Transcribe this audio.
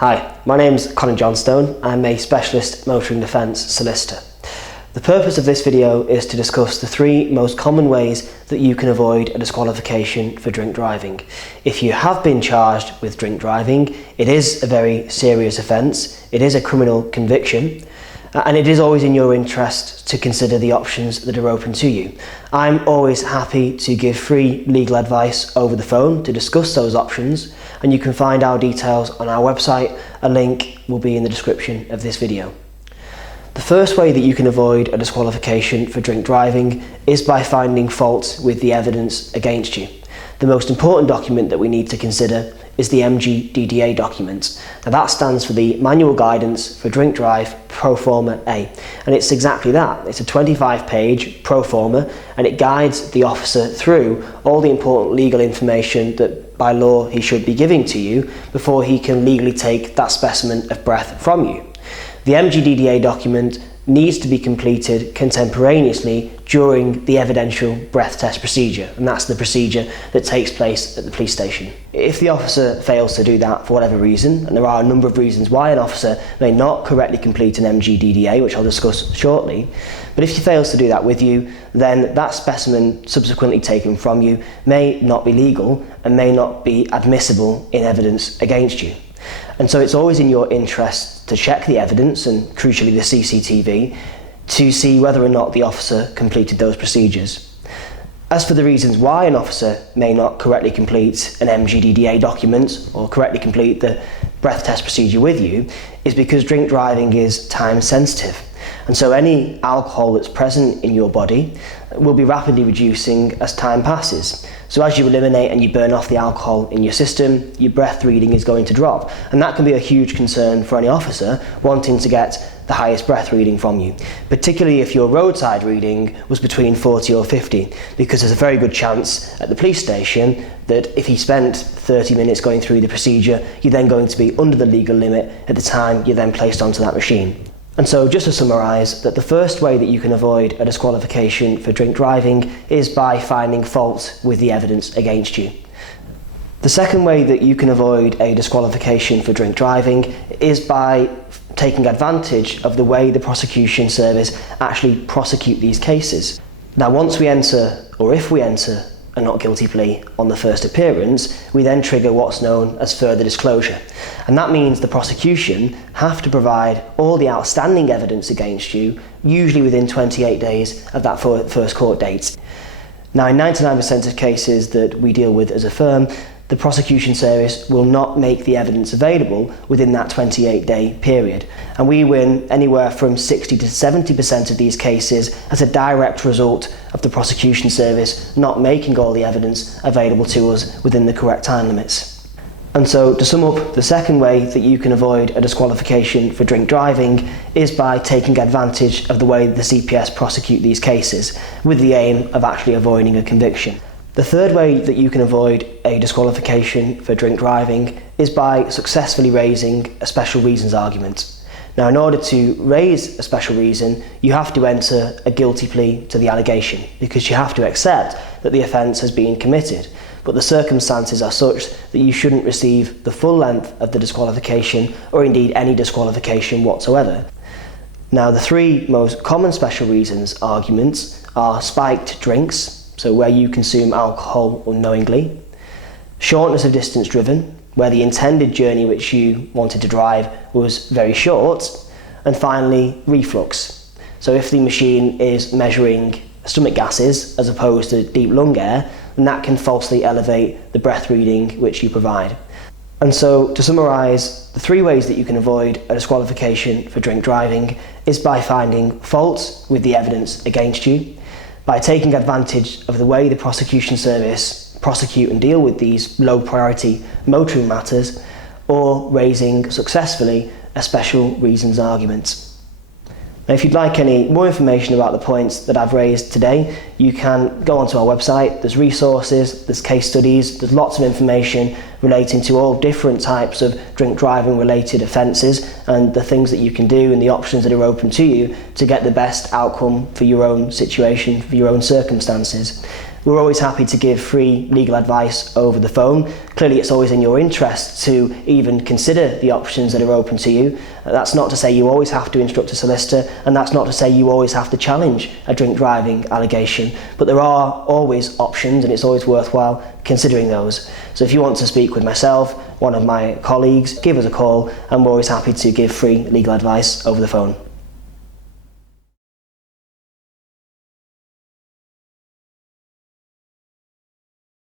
Hi, my name's Conor Johnstone. I'm a specialist motoring defence solicitor. The purpose of this video is to discuss the three most common ways that you can avoid a disqualification for drink driving. If you have been charged with drink driving, it is a very serious offence, it is a criminal conviction, and it is always in your interest to consider the options that are open to you. I'm always happy to give free legal advice over the phone to discuss those options, and you can find our details on our website. A link will be in the description of this video. The first way that you can avoid a disqualification for drink driving is by finding fault with the evidence against you. The most important document that we need to consider is the MGDDA document. Now that stands for the Manual Guidance for Drink Drive Pro-forma A, and it's exactly that. It's a 25-page pro-forma, and it guides the officer through all the important legal information that by law he should be giving to you before he can legally take that specimen of breath from you. The MGDDA document needs to be completed contemporaneously during the evidential breath test procedure, and that's the procedure that takes place at the police station. If the officer fails to do that for whatever reason, and there are a number of reasons why an officer may not correctly complete an MGDDA, which I'll discuss shortly, but if he fails to do that with you, then that specimen subsequently taken from you may not be legal and may not be admissible in evidence against you. And so it's always in your interest to check the evidence, and crucially the CCTV, to see whether or not the officer completed those procedures. As for the reasons why an officer may not correctly complete an MGDDA document or correctly complete the breath test procedure with you, is because drink driving is time sensitive. And so any alcohol that's present in your body will be rapidly reducing as time passes. So as you eliminate and you burn off the alcohol in your system, your breath reading is going to drop. And that can be a huge concern for any officer wanting to get the highest breath reading from you, particularly if your roadside reading was between 40 or 50, because there's a very good chance at the police station that if he spent 30 minutes going through the procedure, you're then going to be under the legal limit at the time you're then placed onto that machine. And so just to summarise, that the first way that you can avoid a disqualification for drink driving is by finding fault with the evidence against you. The second way that you can avoid a disqualification for drink driving is by taking advantage of the way the prosecution service actually prosecute these cases. Now once we enter, or if we enter, a not guilty plea on the first appearance, we then trigger what's known as further disclosure. And that means the prosecution have to provide all the outstanding evidence against you, usually within 28 days of that first court date. Now in 99% of cases that we deal with as a firm, the prosecution service will not make the evidence available within that 28-day period. And we win anywhere from 60 to 70% of these cases as a direct result of the prosecution service not making all the evidence available to us within the correct time limits. And so to sum up, the second way that you can avoid a disqualification for drink driving is by taking advantage of the way the CPS prosecute these cases, with the aim of actually avoiding a conviction. The third way that you can avoid a disqualification for drink driving is by successfully raising a special reasons argument. Now, in order to raise a special reason, you have to enter a guilty plea to the allegation, because you have to accept that the offence has been committed. But the circumstances are such that you shouldn't receive the full length of the disqualification, or indeed any disqualification whatsoever. Now, the three most common special reasons arguments are spiked drinks, so where you consume alcohol unknowingly; shortness of distance driven, where the intended journey which you wanted to drive was very short; and finally, reflux. So if the machine is measuring stomach gases as opposed to deep lung air, then that can falsely elevate the breath reading which you provide. And so to summarise, the three ways that you can avoid a disqualification for drink driving is by finding fault with the evidence against you, by taking advantage of the way the prosecution service prosecute and deal with these low priority motoring matters, or raising successfully a special reasons argument. Now, if you'd like any more information about the points that I've raised today, you can go onto our website. There's resources, there's case studies, there's lots of information relating to all different types of drink driving related offences and the things that you can do and the options that are open to you to get the best outcome for your own situation, for your own circumstances. We're always happy to give free legal advice over the phone. Clearly it's always in your interest to even consider the options that are open to you. That's not to say you always have to instruct a solicitor, and that's not to say you always have to challenge a drink driving allegation, but there are always options and it's always worthwhile considering those. So if you want to speak with myself, one of my colleagues, give us a call and we're always happy to give free legal advice over the phone.